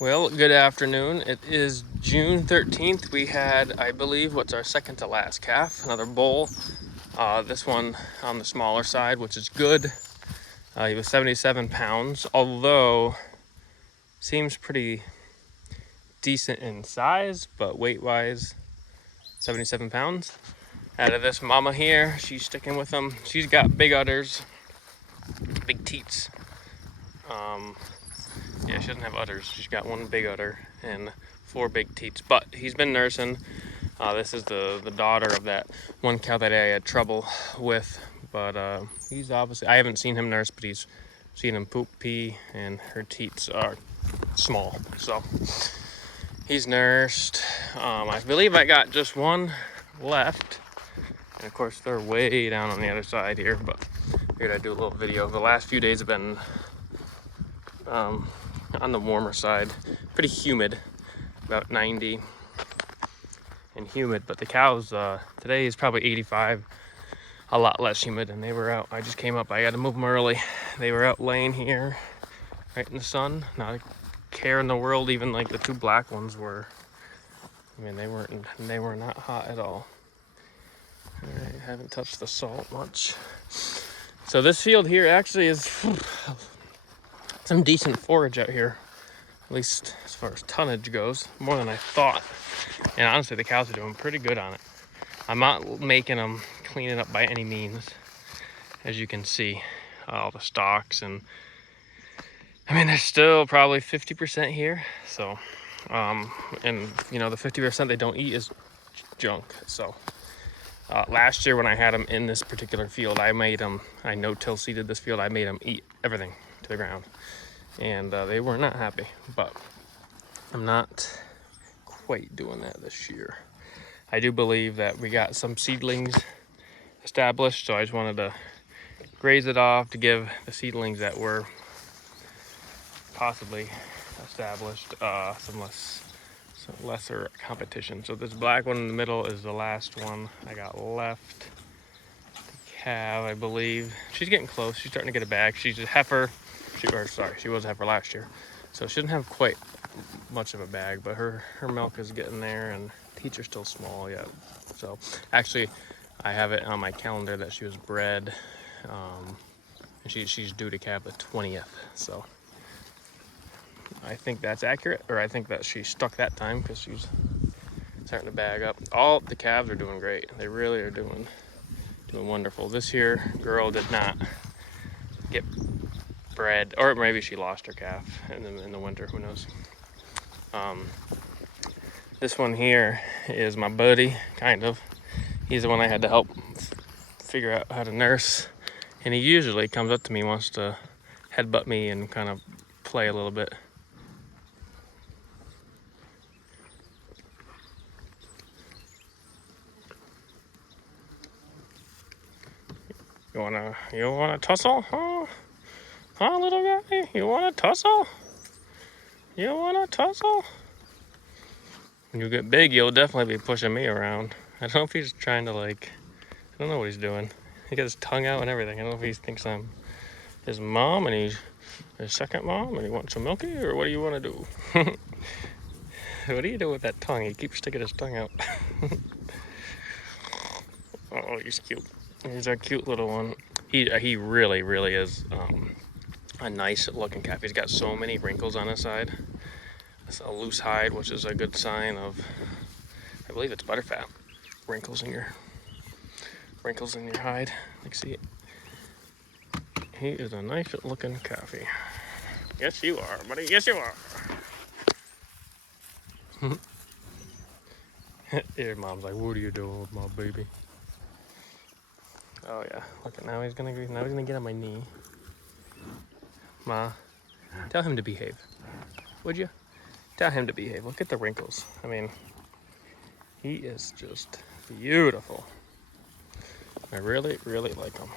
Well, good afternoon. It is June 13th. We had, I believe, what's our second to last calf, another bull. This one on the smaller side, which is good. He was 77 pounds, although seems pretty decent in size, but weight-wise, 77 pounds. Out of this mama here, she's sticking with him. She's got big udders, big teats. Yeah, she doesn't have udders. She's got one big udder and 4 big teats. But he's been nursing. This is the daughter of that one cow that I had trouble with. But he's obviously, I haven't seen him nurse, but he's seen him poop, pee, and her teats are small. So he's nursed. I believe I got just one left. And of course, they're way down on the other side here, but I figured I'd do a little video. The last few days have been on the warmer side, pretty humid, about 90 and humid, but the cows today is probably 85, a lot less humid, and they were out. I just came up, I had to move them early. They were out laying here right in the sun, not a care in the world. Even like the 2 black ones were, I mean, they were not hot at all. All right, haven't touched the salt much. So this field here actually is some decent forage out here, at least as far as tonnage goes, more than I thought. And honestly, the cows are doing pretty good on it. I'm not making them clean it up by any means, as you can see, all the stalks, and I mean, there's still probably 50% here. So, and you know, the 50% they don't eat is junk. So, last year when I had them in this particular field, I no-till seeded this field. I made them eat everything to the ground, and they were not happy. But I'm not quite doing that this year. I do believe that we got some seedlings established, so I just wanted to graze it off to give the seedlings that were possibly established some lesser competition. So this black one in the middle is the last one I got left. The calf, I believe, she's getting close. She's starting to get a bag. She's a heifer. She was a heifer last year, so she didn't have quite much of a bag, but her milk is getting there, and teats are still small yet. So actually, I have it on my calendar that she was bred, and she's due to calve the 20th. So I think that's accurate, or I think that she stuck that time because she's starting to bag up. All the calves are doing great. They really are doing wonderful. This here girl did not get bred, or maybe she lost her calf in the winter. Who knows? This one here is my buddy, kind of. He's the one I had to help figure out how to nurse, and he usually comes up to me, wants to headbutt me and kind of play a little bit. You wanna tussle? Huh? Huh, little guy? You wanna tussle? You wanna tussle? When you get big, you'll definitely be pushing me around. I don't know if he's trying to I don't know what he's doing. He got his tongue out and everything. I don't know if he thinks I'm his mom and he's his second mom and he wants some milky, or what do you want to do? What do you do with that tongue? He keeps sticking his tongue out. Oh, he's cute. He's a cute little one. He really, really is a nice looking calf. He's got so many wrinkles on his side. It's a loose hide, which is a good sign of, I believe it's butterfat. Wrinkles in your hide. Like, see it? He is a nice looking calfie. Yes, you are, buddy. Yes, you are. Your mom's like, what are you doing with my baby? Oh yeah, look at now he's gonna get on my knee. Ma, tell him to behave, would you? Tell him to behave. Look at the wrinkles. I mean, he is just beautiful. I really, really like him.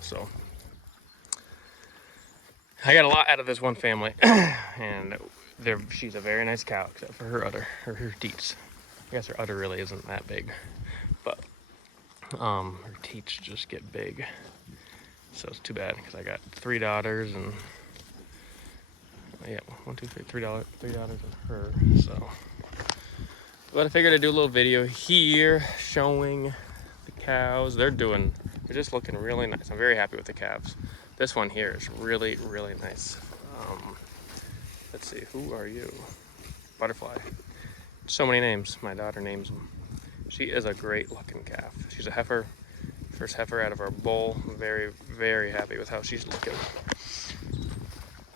So I got a lot out of this one family, and she's a very nice cow, except for her udder, or her teats. I guess her udder really isn't that big, but her teats just get big. So it's too bad because I got 3 daughters, and Yeah, $1, $2, $3, $3 on her. So, but I figured I'd do a little video here showing the cows. They're just looking really nice. I'm very happy with the calves. This one here is really, really nice. Let's see, who are you? Butterfly. So many names. My daughter names them. She is a great looking calf. She's a heifer. First heifer out of our bull. I'm very, very happy with how she's looking.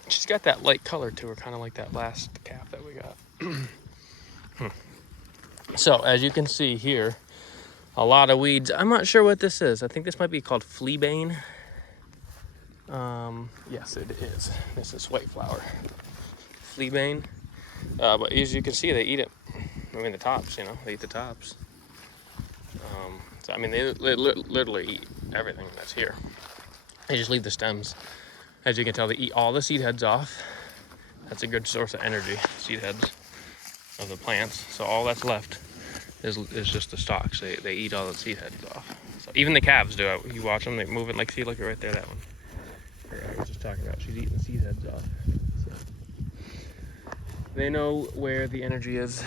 She's got that light color to her, kind of like that last calf that we got. So, as you can see here, a lot of weeds. I'm not sure what this is. I think this might be called fleabane. Yes, it is. This is white flower. Fleabane. But as you can see, they eat it. I mean, the tops, they eat the tops. So, I mean, they literally eat everything that's here. They just leave the stems. As you can tell, they eat all the seed heads off. That's a good source of energy, seed heads of the plants. So all that's left is just the stalks. They eat all the seed heads off. So even the calves do it. You watch them, they move it like, see, look right there, that one. I was just talking about, she's eating the seed heads off. So they know where the energy is.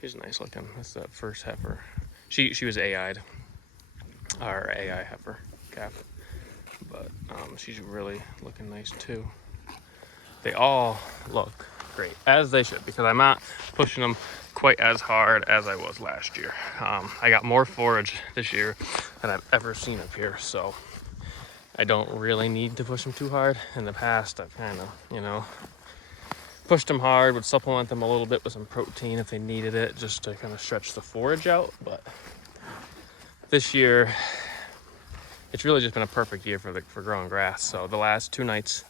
She's nice looking. That's the first heifer. She was AI'd, or AI heifer calf, but she's really looking nice too. They all look great, as they should, because I'm not pushing them quite as hard as I was last year. I got more forage this year than I've ever seen up here, so I don't really need to push them too hard. In the past, I've kind of, pushed them hard, would supplement them a little bit with some protein if they needed it, just to kind of stretch the forage out. But this year, it's really just been a perfect year for growing grass. So the last 2 nights,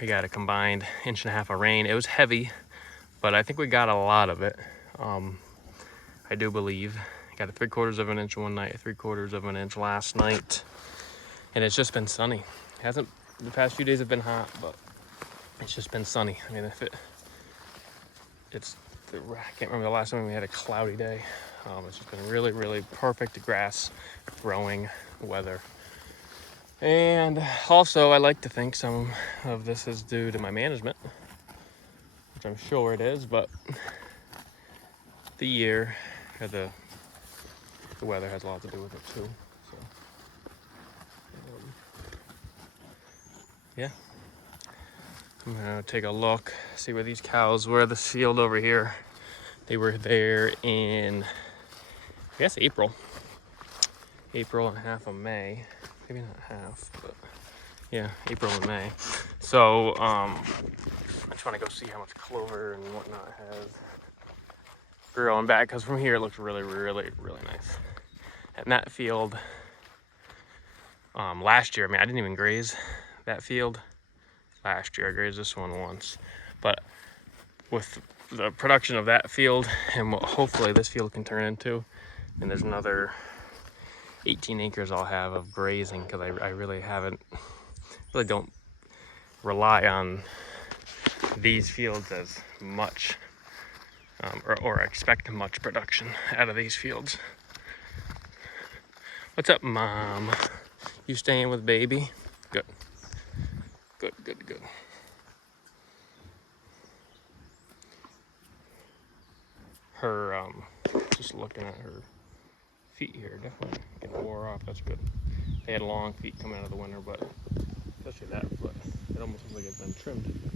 we got a combined 1.5 inches of rain. It was heavy, but I think we got a lot of it. I do believe. Got a 3/4 of an inch one night, a 3/4 of an inch last night, and it's just been sunny. The past few days have been hot, but it's just been sunny. I mean, I can't remember the last time we had a cloudy day. It's just been really, really perfect grass growing weather. And also, I like to think some of this is due to my management, which I'm sure it is, but the year, the weather has a lot to do with it too. So, yeah. I'm gonna take a look, see where these cows were. This field over here, they were there in, I guess, April and half of May. Maybe not half, but yeah, April and May. So I just want to go see how much clover and whatnot it has growing back, because from here it looks really, really, really nice. And that field, last year, I mean, I didn't even graze that field last year. I grazed this one once, but with the production of that field and what hopefully this field can turn into, and there's another 18 acres I'll have of grazing, because I really don't rely on these fields as much, or expect much production out of these fields. What's up, Mom? You staying with baby? Good. Good. Her, just looking at her feet here, definitely getting wore off. That's good. They had long feet coming out of the winter, but especially that foot, it almost looks like it's been trimmed.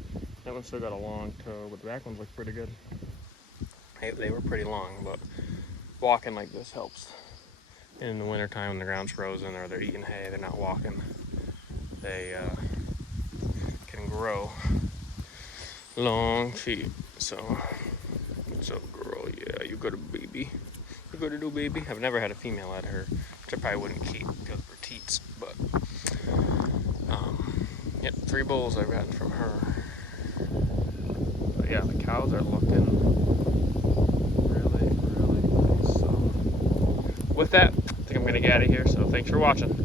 That one still got a long toe, but the back ones look pretty good. They were pretty long, but walking like this helps. And in the wintertime when the ground's frozen or they're eating hay, they're not walking, they can grow long feet. So, what's up, girl? Yeah, you got a baby. You got a new baby. I've never had a female at her, which I probably wouldn't keep because of her teats. But yep, 3 bulls I've gotten from her. But yeah, the cows are looking really, really nice. So with that, I think I'm gonna get out of here. So thanks for watching.